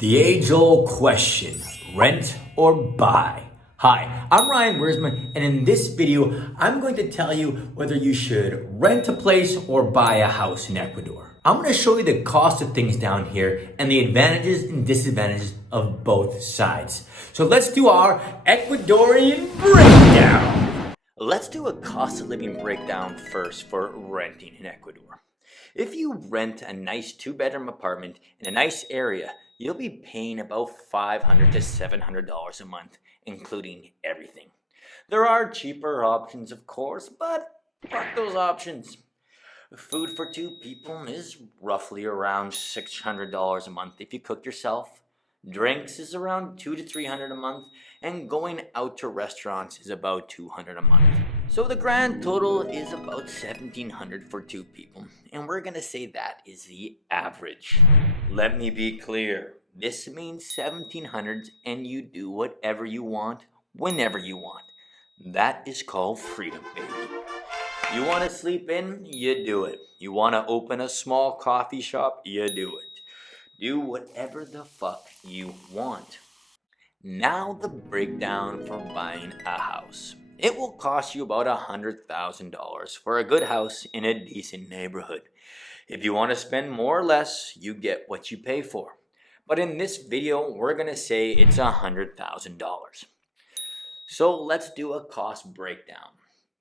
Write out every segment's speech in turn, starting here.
The age-old question, rent or buy? Hi, I'm Ryan Wiersma, and in this video, I'm going to tell you whether you should rent a place or buy a house in Ecuador. I'm going to show you the cost of things down here and the advantages and disadvantages of both sides. So let's do our Ecuadorian breakdown. Let's do a cost of living breakdown first for renting in Ecuador. If you rent a nice 2-bedroom apartment in a nice area, you'll be paying about $500 to $700 a month, including everything. There are cheaper options, of course, but fuck those options. Food for 2 people is roughly around $600 a month if you cook yourself. Drinks is around $200 to $300 a month, and going out to restaurants is about $200 a month. So the grand total is about $1,700 for 2 people, and we're gonna say that is the average. Let me be clear, this means $1,700 and you do whatever you want, whenever you want. That is called freedom, baby. You wanna sleep in? You do it. You wanna open a small coffee shop? You do it. Do whatever the fuck you want. Now the breakdown for buying a house. It will cost you about $100,000 for a good house in a decent neighborhood. If you want to spend more or less, you get what you pay for. But in this video, we're going to say it's $100,000. So let's do a cost breakdown.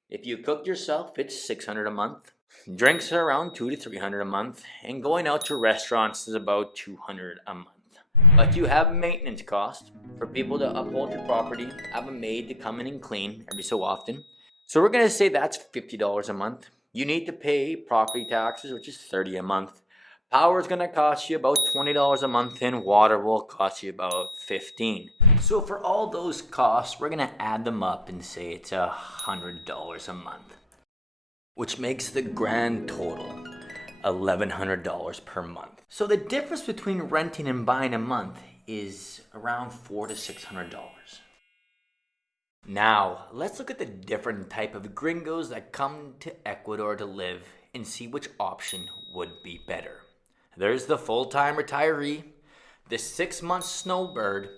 If you cook yourself, it's $600 a month. Drinks are around $200 to $300 a month, and going out to restaurants is about $200 a month. But you have maintenance costs for people to uphold your property, have a maid to come in and clean every so often. So we're going to say that's $50 a month. You need to pay property taxes, which is $30 a month. Power is going to cost you about $20 a month, and water will cost you about $15. So for all those costs, we're going to add them up and say it's $100 a month, which makes the grand total $1,100 per month. So the difference between renting and buying a month is around $400 to $600. Now, let's look at the different type of gringos that come to Ecuador to live and see which option would be better. There's the full-time retiree, the 6-month snowbird,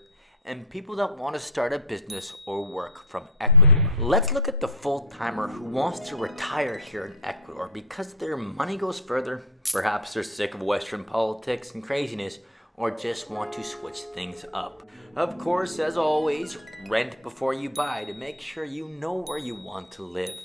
and people that want to start a business or work from Ecuador. Let's look at the full-timer who wants to retire here in Ecuador because their money goes further. Perhaps they're sick of Western politics and craziness, or just want to switch things up. Of course, as always, rent before you buy to make sure you know where you want to live.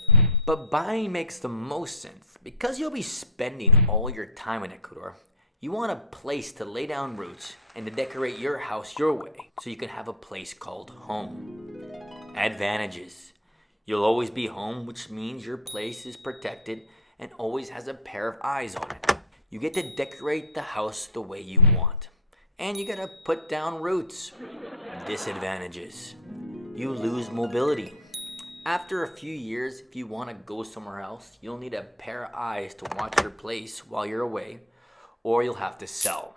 But buying makes the most sense because you'll be spending all your time in Ecuador. You want a place to lay down roots and to decorate your house your way so you can have a place called home. Advantages. You'll always be home, which means your place is protected and always has a pair of eyes on it. You get to decorate the house the way you want. And you gotta put down roots. Disadvantages. You lose mobility. After a few years, if you want to go somewhere else, you'll need a pair of eyes to watch your place while you're away, or you'll have to sell.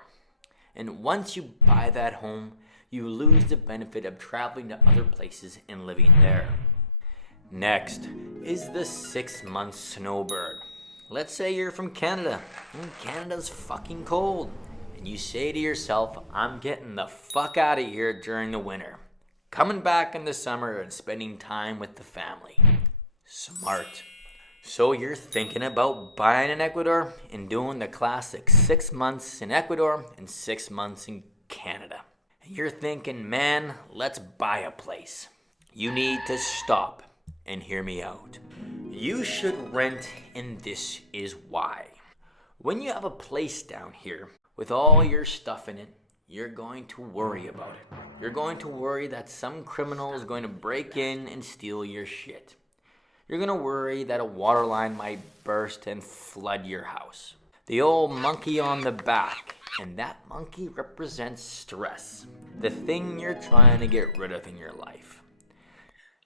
And once you buy that home, you lose the benefit of traveling to other places and living there. Next is the 6-month snowbird. Let's say you're from Canada, and Canada's fucking cold. And you say to yourself, I'm getting the fuck out of here during the winter. Coming back in the summer and spending time with the family. Smart. So you're thinking about buying in Ecuador and doing the classic 6 months in Ecuador and 6 months in Canada. And you're thinking, man, let's buy a place. You need to stop and hear me out. You should rent, and this is why. When you have a place down here, with all your stuff in it, you're going to worry about it. You're going to worry that some criminal is going to break in and steal your shit. You're going to worry that a water line might burst and flood your house. The old monkey on the back, and that monkey represents stress, the thing you're trying to get rid of in your life.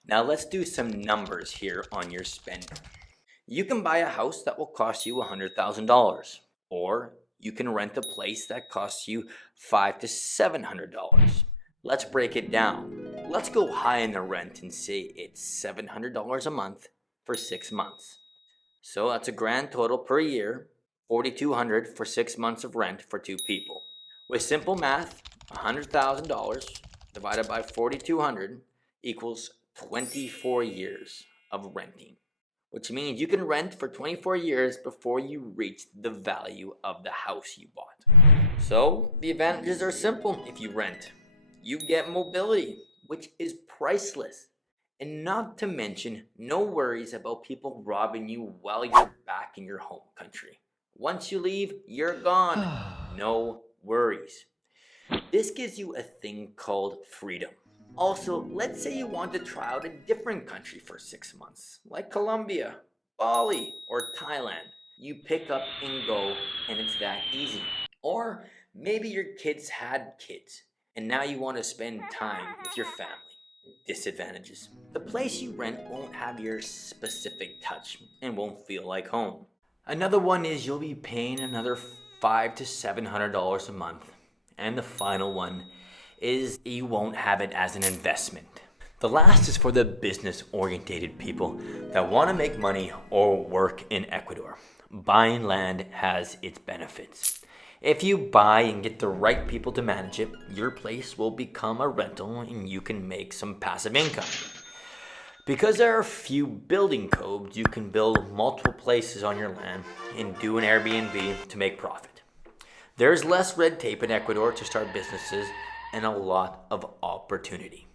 Now let's do some numbers here on your spending. You can buy a house that will cost you $100,000, or you can rent a place that costs you $500 to $700. Let's break it down. Let's go high in the rent and say it's $700 a month for 6 months. So that's a grand total per year, $4,200 for 6 months of rent for 2 people. With simple math, $100,000 divided by 4,200 equals 24 years of renting, which means you can rent for 24 years before you reach the value of the house you bought. So the advantages are simple. If you rent, you get mobility, which is priceless. And not to mention, no worries about people robbing you while you're back in your home country. Once you leave, you're gone. No worries. This gives you a thing called freedom. Also, let's say you want to try out a different country for 6 months, like Colombia, Bali, or Thailand. You pick up and go, and it's that easy. Or maybe your kids had kids, and now you want to spend time with your family. Disadvantages. The place you rent won't have your specific touch and won't feel like home. Another one is you'll be paying another $500 to $700 a month. And the final one is you won't have it as an investment. The last is for the business-oriented people that want to make money or work in Ecuador. Buying land has its benefits. If you buy and get the right people to manage it, your place will become a rental and you can make some passive income. Because there are few building codes, you can build multiple places on your land and do an Airbnb to make profit. There's less red tape in Ecuador to start businesses and a lot of opportunity.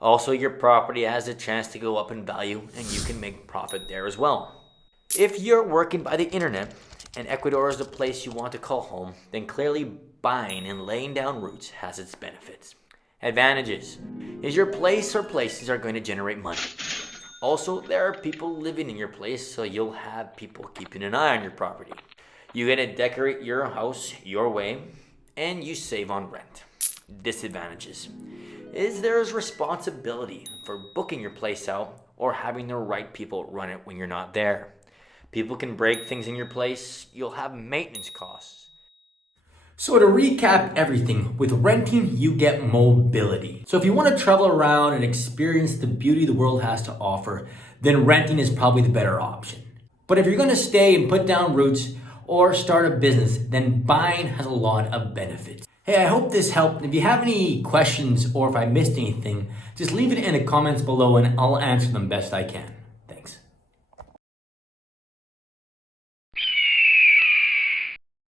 Also, your property has a chance to go up in value and you can make profit there as well. If you're working by the internet and Ecuador is the place you want to call home, then clearly buying and laying down roots has its benefits. Advantages is your place or places are going to generate money. Also, there are people living in your place, so you'll have people keeping an eye on your property. You get to decorate your house your way, and you save on rent. Disadvantages is there's responsibility for booking your place out or having the right people run it when you're not there. People can break things in your place. You'll have maintenance costs. So to recap everything, with renting, you get mobility. So if you want to travel around and experience the beauty the world has to offer, then renting is probably the better option. But if you're going to stay and put down roots or start a business, then buying has a lot of benefits. Hey, I hope this helped. If you have any questions or if I missed anything, just leave it in the comments below and I'll answer them best I can.